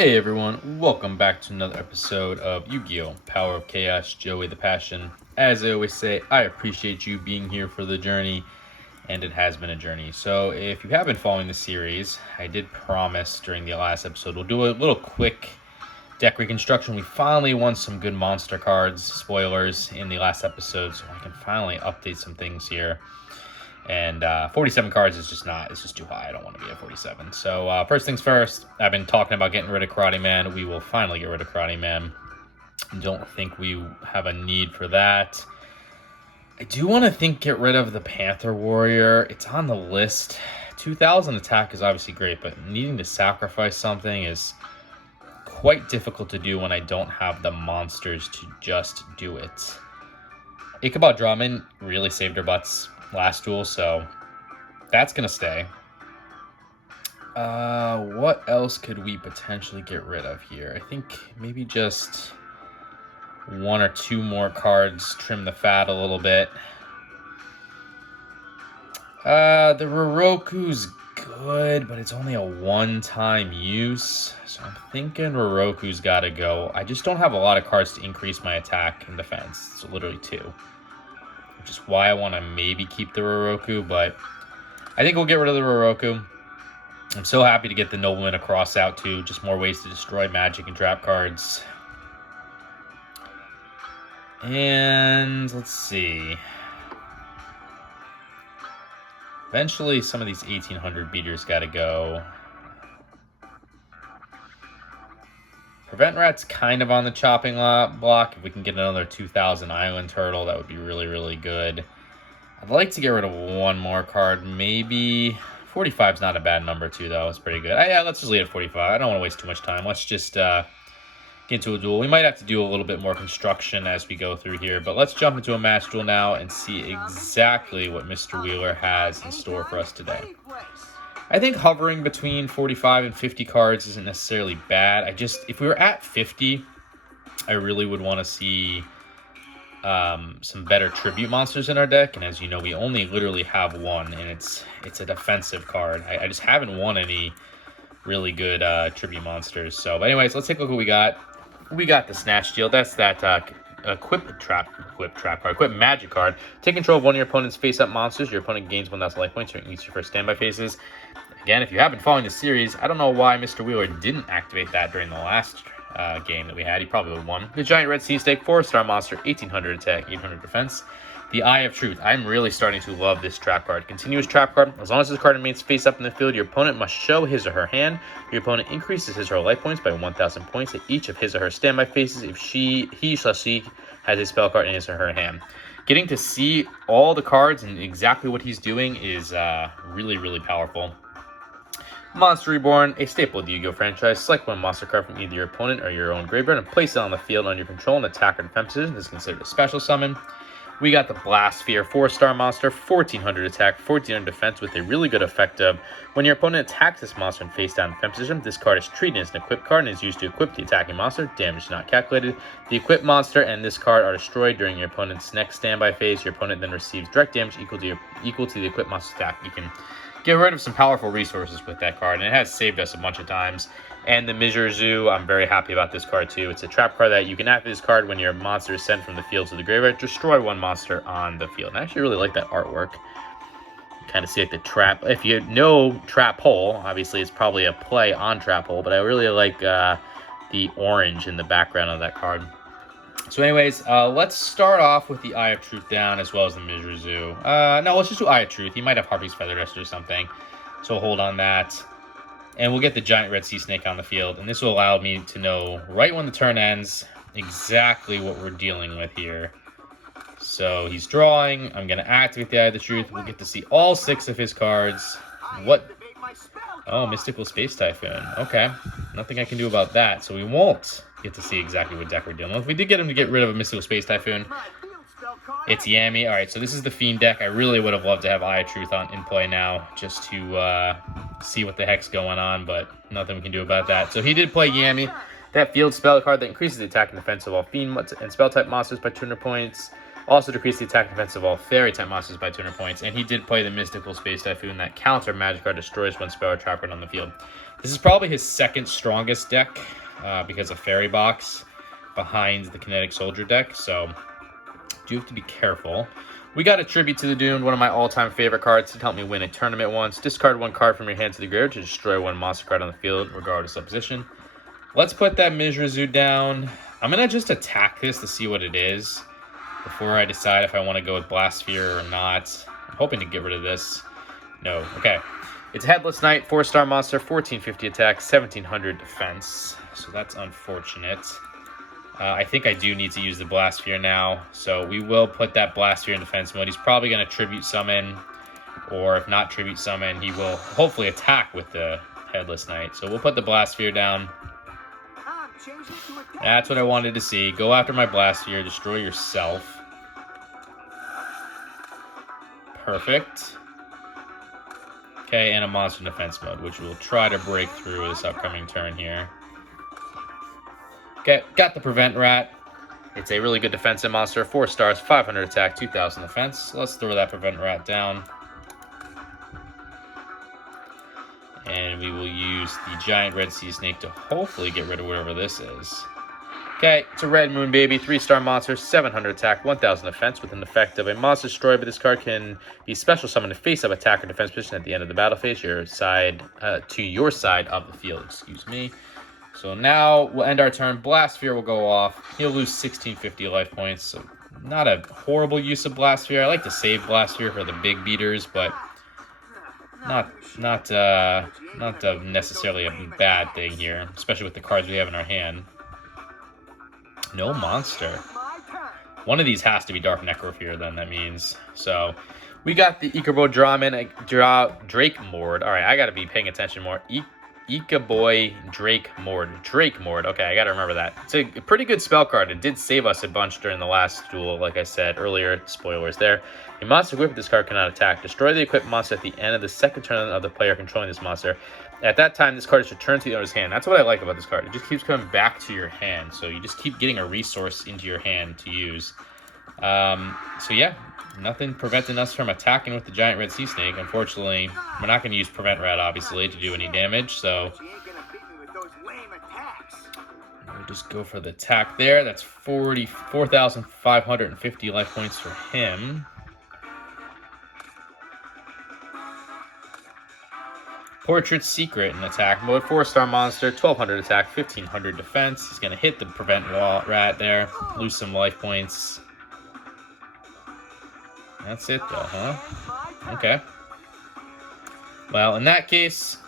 Hey everyone, welcome back to another episode of Yu-Gi-Oh! Power of Chaos, Joey the Passion. As I always say, I appreciate you being here for the journey, and it has been a journey. So if you have been following the series, I did promise during the last episode, we'll do a little quick deck reconstruction. We finally won some good monster cards, spoilers, in the last episode, so I can finally update some things here. And 47 cards is just not, it's just too high. I don't want to be at 47. So first things first, I've been talking about getting rid of Karate Man. We will finally get rid of Karate Man. Don't think we have a need for that. I do want to get rid of the Panther Warrior. It's on the list. 2000 attack is obviously great, but needing to sacrifice something is quite difficult to do when I don't have the monsters to just do it. Ichabod Drummond really saved our butts last duel, so that's gonna stay. What else could we potentially get rid of here? I think maybe just one or two more cards, trim the fat a little bit. The Roroku's good, but it's only a one-time use, so I'm thinking Roroku's gotta go. I just don't have a lot of cards to increase my attack and defense. It's literally two, which is why I want to maybe keep the Roroku, but I think we'll get rid of the Roroku. I'm so happy to get the Nobleman across out too, just more ways to destroy magic and trap cards. And let's see. Eventually some of these 1800 beaters gotta go. Prevent Rat's kind of on the chopping block. If we can get another 2000 Island Turtle, that would be really, really good. I'd like to get rid of one more card. Maybe 45 is not a bad number too, though. It's pretty good. Yeah, let's just leave it at 45. I don't want to waste too much time. Let's just get into a duel. We might have to do a little bit more construction as we go through here, but let's jump into a match duel now and see exactly what Mr. Wheeler has in store for us today. I think hovering between 45 and 50 cards isn't necessarily bad. If we were at 50, I really would want to see some better tribute monsters in our deck. And as you know, we only literally have one, and it's a defensive card. I just haven't won any really good tribute monsters. So, but anyways, let's take a look at what we got. We got the Snatch Deal. That's that equip magic card. Take control of one of your opponent's face-up monsters. Your opponent gains 1,000 life points during each of your first standby phases. Again, if you have been following the series, I don't know why Mr. Wheeler didn't activate that during the last game that we had. He probably would have won. The Giant Red Sea Snake, 4-star monster, 1800 attack, 800 defense. The Eye of Truth. I'm really starting to love this trap card. Continuous trap card. As long as this card remains face up in the field, your opponent must show his or her hand. Your opponent increases his or her life points by 1,000 points at each of his or her standby phases if he/she has a spell card in his or her hand. Getting to see all the cards and exactly what he's doing is really, really powerful. Monster Reborn, a staple of the Yu-Gi-Oh! Franchise. Select one monster card from either your opponent or your own graveyard and place it on the field under your control and attack or defense position. This is considered a special summon. We got the Blast Sphere, 4-star monster, 1400 attack, 1400 defense with a really good effect of when your opponent attacks this monster in face down defense position, this card is treated as an equipped card and is used to equip the attacking monster. Damage not calculated. The equipped monster and this card are destroyed during your opponent's next standby phase. Your opponent then receives direct damage equal to the equipped monster's attack. You can get rid of some powerful resources with that card, and it has saved us a bunch of times. And the Mizur Zoo, I'm very happy about this card too. It's a trap card that you can activate this card when your monster is sent from the field to the graveyard. Destroy one monster on the field. And I actually really like that artwork. You kind of see like the trap. If you know Trap Hole, obviously it's probably a play on Trap Hole, but I really like the orange in the background of that card. So anyways, let's start off with the Eye of Truth down as well as the Mizur Zoo. No, let's just do Eye of Truth. He might have Harpy's Feather Dust or something. So we'll hold on that. And we'll get the Giant Red Sea Snake on the field. And this will allow me to know right when the turn ends exactly what we're dealing with here. So he's drawing. I'm going to activate the Eye of the Truth. We'll get to see all 6 of his cards. What? Oh, Mystical Space Typhoon. Okay. Nothing I can do about that. So we won't get to see exactly what deck we're dealing with. We did get him to get rid of a Mystical Space Typhoon. It's Yami. All right, so this is the Fiend deck. I really would have loved to have Eye of Truth in play now just to see what the heck's going on, but nothing we can do about that. So he did play Yami. That field spell card that increases the attack and defense of all Fiend and spell-type monsters by 200 points. Also decrease the attack and defense of all fairy type monsters by 200 points. And he did play the Mystical Space Typhoon that counter magic card destroys one spell or trap card on the field. This is probably his second strongest deck because of Fairy Box behind the Kinetic Soldier deck. So do have to be careful. We got a Tribute to the Dune, one of my all-time favorite cards. It helped me win a tournament once. Discard one card from your hand to the graveyard to destroy one monster card on the field, regardless of position. Let's put that Mizrazu down. I'm going to just attack this to see what it is before I decide if I want to go with Blast Sphere or not. I'm hoping to get rid of this. No. Okay. It's Headless Knight, 4-star monster, 1450 attack, 1700 defense. So that's unfortunate. I think I do need to use the Blast Sphere now, so we will put that Blast Sphere in defense mode. He's probably going to Tribute Summon, or if not Tribute Summon, he will hopefully attack with the Headless Knight. So we'll put the Blast Sphere down. That's what I wanted to see. Go after my Blast Sphere, destroy yourself. Perfect. Okay, and a monster defense mode, which we'll try to break through this upcoming turn here. Okay, got the Prevent Rat. It's a really good defensive monster. 4 stars, 500 attack, 2000 defense. Let's throw that Prevent Rat down. And we will use the Giant Red Sea Snake to hopefully get rid of whatever this is. Okay, it's a Red Moon Baby, 3-star monster, 700 attack, 1000 defense with an effect of a monster destroyed, but this card can be special summoned to face-up attack or defense position at the end of the battle phase, your side to your side of the field, excuse me. So now we'll end our turn. Blast Sphere will go off. He'll lose 1650 life points. So not a horrible use of Blast Sphere. I like to save Blast Sphere for the big beaters, but not necessarily a bad thing here, especially with the cards we have in our hand. No monster. One of these has to be Dark Necrofear then, that means. So we got the Ikaboy Drake Mord. All right, I got to be paying attention more. Ikaboy Drake Mord. Okay, I gotta remember that. It's a pretty good spell card. It did save us a bunch during the last duel, like I said earlier. Spoilers there. A monster equipped with this card cannot attack. Destroy the equipped monster at the end of the second turn of the player controlling this monster. At that time, this card is returned to the owner's hand. That's what I like about this card. It just keeps coming back to your hand. So you just keep getting a resource into your hand to use. So yeah, nothing preventing us from attacking with the Giant Red Sea Snake. Unfortunately, we're not going to use Prevent Rat, obviously, to do any damage, so we'll just go for the attack there. That's 44,550 life points for him. Portrait Secret in attack mode. 4-star monster, 1200 attack, 1500 defense. He's going to hit the Prevent Rat there, lose some life points. That's it, though, huh? Okay. Well, in that case,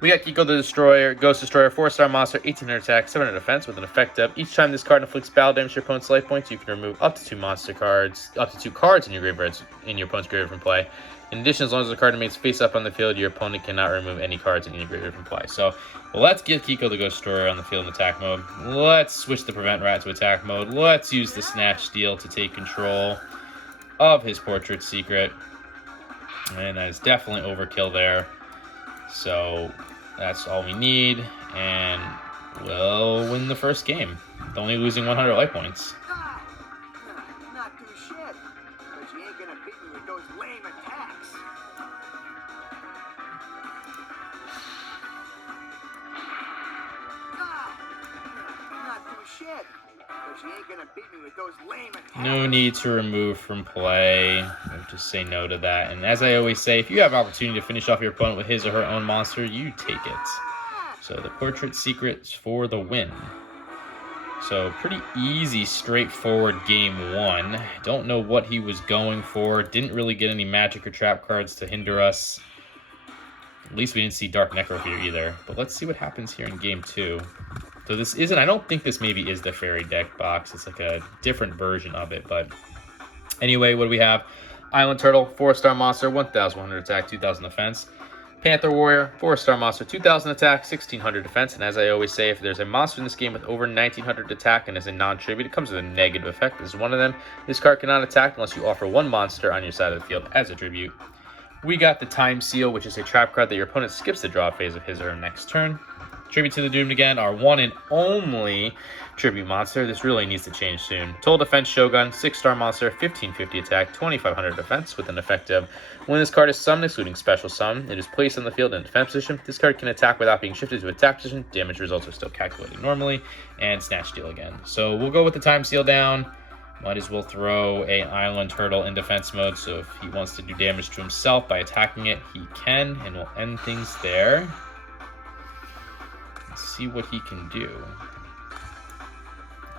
we got Kiko the Destroyer, Ghost Destroyer, 4-star monster, 1800 attack, 700 defense with an effect of each time this card inflicts battle damage to your opponent's life points, you can remove up to 2 cards in your opponent's graveyard from play. In addition, as long as the card remains face up on the field, your opponent cannot remove any cards in your graveyard from play. So, let's get Kiko the Ghost Destroyer on the field in attack mode. Let's switch the Prevent Rat to attack mode. Let's use the Snatch Steal to take control of his Portrait Secret. And that is definitely overkill there. So that's all we need, and we'll win the first game with only losing 100 life points. Not too shit, but you ain't gonna beat me with those lame attacks. Not too shit, but you ain't gonna beat me with those lame attacks. No need to remove from play. We'll just say no to that. And as I always say, if you have opportunity to finish off your opponent with his or her own monster, you take it. So the Portrait Secret's for the win. So pretty easy, straightforward game one. Don't know what he was going for. Didn't really get any magic or trap cards to hinder us. At least we didn't see Dark Necrofear either. But let's see what happens here in game two. So this isn't, I don't think this maybe is the Fairy deck box. It's like a different version of it. But anyway, what do we have? Island Turtle, 4-star monster, 1,100 attack, 2,000 defense. Panther Warrior, 4-star monster, 2,000 attack, 1,600 defense. And as I always say, if there's a monster in this game with over 1,900 attack and is a non-tribute, it comes with a negative effect. This is one of them. This card cannot attack unless you offer one monster on your side of the field as a tribute. We got the Time Seal, which is a trap card that your opponent skips the draw phase of his or her next turn. Tribute to the Doomed again, our one and only tribute monster. This really needs to change soon. Total Defense Shogun, 6-star monster, 1550 attack, 2500 defense with an effect of when this card is summoned, excluding special summon, it is placed on the field in defense position. This card can attack without being shifted to attack position. Damage results are still calculated normally, and Snatch Steal again. So we'll go with the Time Seal down. Might as well throw an Island Turtle in defense mode, so if he wants to do damage to himself by attacking it, he can, and we'll end things there. Let's see what he can do.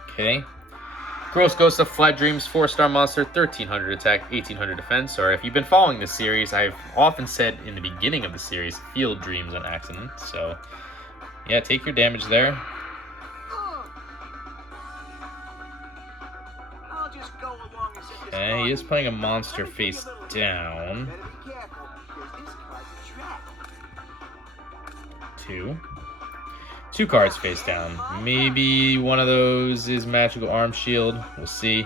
Okay. Gross Ghost of Fled Dreams, 4-star monster, 1300 attack, 1800 defense. Or if you've been following this series, I've often said in the beginning of the series, Field Dreams on accident. So, yeah, take your damage there. Okay, he is playing a monster face down. 2 cards face down. Maybe one of those is Magical Arm Shield. We'll see.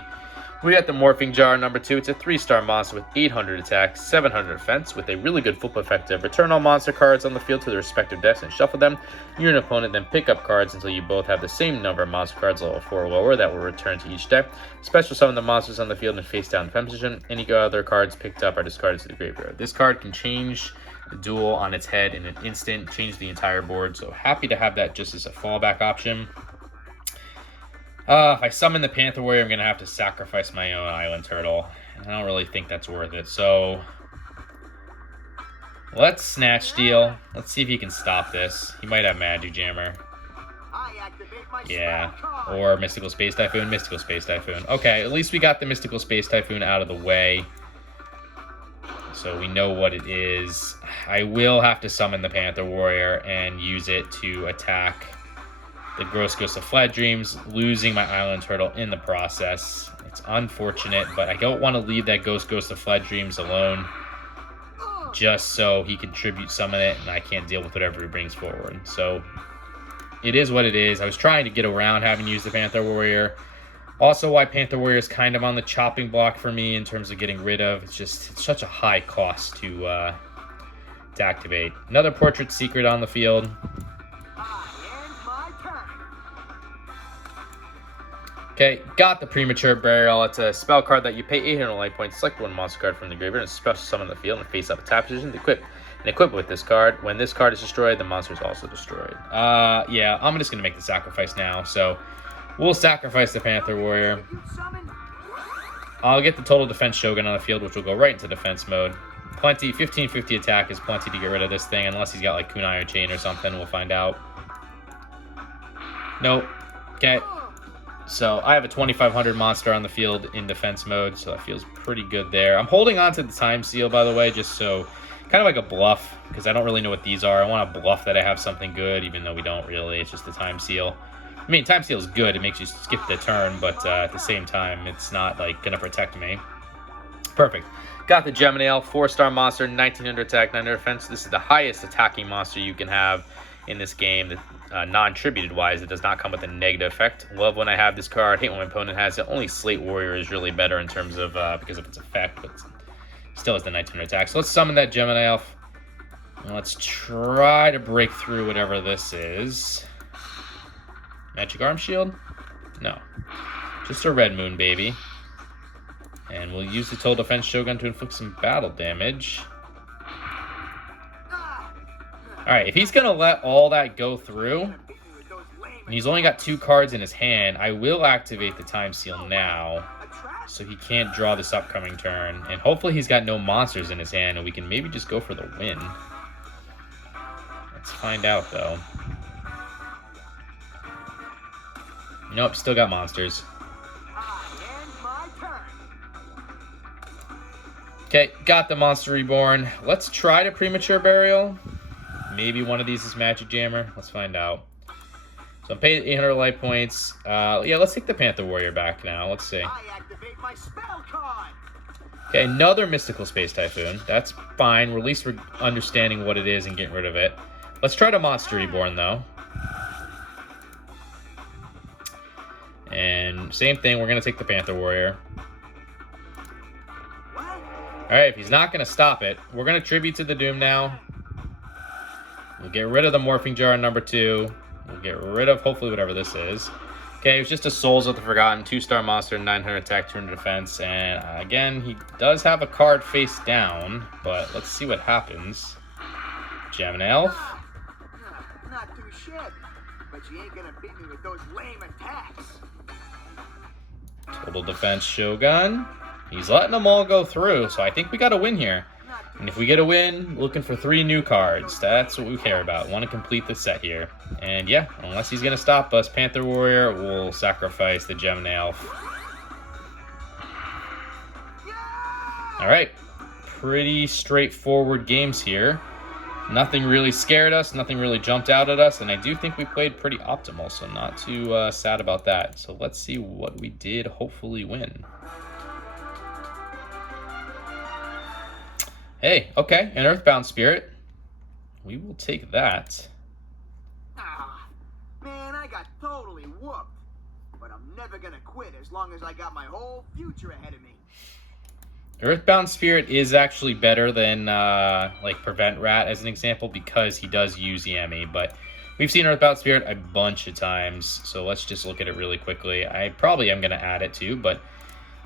We got the Morphing Jar number 2. It's a 3-star monster with 800 attack, 700 defense, with a really good flip effect of return all monster cards on the field to their respective decks and shuffle them. You and opponent then pick up cards until you both have the same number of monster cards level 4 or lower that will return to each deck. Special summon the monsters on the field in face down defense position. Any other cards picked up are discarded to the graveyard. This card can change the duel on its head in an instant, change the entire board, so happy to have that just as a fallback option. If I summon the Panther Warrior, I'm going to have to sacrifice my own Island Turtle. I don't really think that's worth it, so let's Snatch Steal. Let's see if he can stop this. He might have Magic Jammer. Yeah, or Mystical Space Typhoon, Mystical Space Typhoon. Okay, at least we got the Mystical Space Typhoon out of the way, so we know what it is. I will have to summon the Panther Warrior and use it to attack the Gross Ghost of Fled Dreams, losing my Island Turtle in the process. It's unfortunate, but I don't want to leave that Ghost of Fled Dreams alone just so he can tribute summon it and I can't deal with whatever he brings forward. So it is what it is. I was trying to get around having used the Panther Warrior. Also, why Panther Warrior is kind of on the chopping block for me in terms of getting rid of. It's such a high cost to activate. Another Portrait Secret on the field. Okay, got the Premature Burial. It's a spell card that you pay 800 life points, select one monster card from the graveyard, and special summon the field and face up a tap position to equip. And equip with this card. When this card is destroyed, the monster is also destroyed. Yeah, I'm just going to make the sacrifice now. So we'll sacrifice the Panther Warrior. I'll get the Total Defense Shogun on the field, which will go right into defense mode. Plenty, 1550 attack is plenty to get rid of this thing, unless he's got like Kunai or Chain or something. We'll find out. Nope. Okay. So I have a 2500 monster on the field in defense mode, so that feels pretty good there. I'm holding on to the Time Seal, by the way, just so, kind of like a bluff, because I don't really know what these are. I want to bluff that I have something good, even though we don't really. It's just the Time Seal. I mean, Time Seal is good. It makes you skip the turn, but at the same time, it's not, like, going to protect me. Perfect. Got the Gemini Elf, 4-star monster, 1900 attack, 900 defense. This is the highest attacking monster you can have in this game. Non-tributed wise, it does not come with a negative effect. Love when I have this card, hate when my opponent has it. Only Slate Warrior is really better in terms of because of its effect, but still has the 1900 attack. So let's summon that Gemini Elf. And let's try to break through whatever this is. Magic Arm Shield? No. Just a Red Moon, baby. And we'll use the Total Defense Shogun to inflict some battle damage. Alright, if he's going to let all that go through, and he's only got 2 cards in his hand, I will activate the Time Seal now, so he can't draw this upcoming turn. And hopefully he's got no monsters in his hand, and we can maybe just go for the win. Let's find out, though. Nope, still got monsters. Okay, got the Monster Reborn. Let's try to Premature Burial. Maybe one of these is Magic Jammer. Let's find out. So I'm paying 800 life points. Yeah, let's take the Panther Warrior back now. Let's see. Okay, another Mystical Space Typhoon. That's fine. At least we're understanding what it is and getting rid of it. Let's try to Monster Reborn, though. And same thing. We're going to take the Panther Warrior. Alright, if he's not going to stop it, we're going to Tribute to the Doom now. We'll get rid of the Morphing Jar in number 2. We'll get rid of, hopefully, whatever this is. Okay, it was just a Souls of the Forgotten, 2-star monster, 900 attack, 200 defense. And again, he does have a card face down, but let's see what happens. Gem and Elf. Not too shabby, but you ain't gonna beat me with those lame attacks. Total defense Shogun. He's letting them all go through, so I think we got a win here. And if we get a win, looking for 3 new cards. That's what we care about. Want to complete the set here. And yeah, unless he's going to stop us, Panther Warrior will sacrifice the Gem and Elf. Alright. Pretty straightforward games here. Nothing really scared us. Nothing really jumped out at us. And I do think we played pretty optimal, so not too sad about that. So let's see what we did hopefully win. Hey, okay, an Earthbound Spirit. We will take that. Ah, man, I got totally whooped. But I'm never gonna quit as long as I got my whole future ahead of me. Earthbound Spirit is actually better than like Prevent Rat as an example because he does use Yami, but we've seen Earthbound Spirit a bunch of times, so let's just look at it really quickly. I probably am going to add it too, but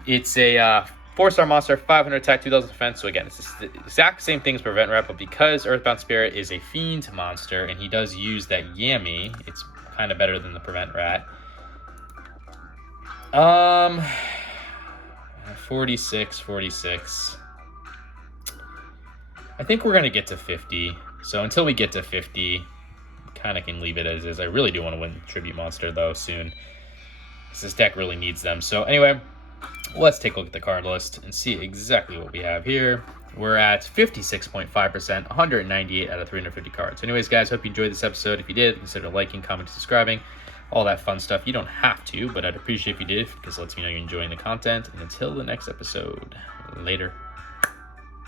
it's a 4-star monster, 500 attack, 2000 defense. So again, it's the exact same thing as Prevent Rat, but because Earthbound Spirit is a fiend monster and he does use that Yami, it's kind of better than the Prevent Rat. 46. I think we're going to get to 50. So until we get to 50, kind of can leave it as is. I really do want to win Tribute Monster, though, soon. This deck really needs them. So anyway, let's take a look at the card list and see exactly what we have here. We're at 56.5%, 198 out of 350 cards. Anyways, guys, hope you enjoyed this episode. If you did, consider liking, commenting, subscribing, all that fun stuff. You don't have to, but I'd appreciate if you did because it lets me know you're enjoying the content. And until the next episode, later.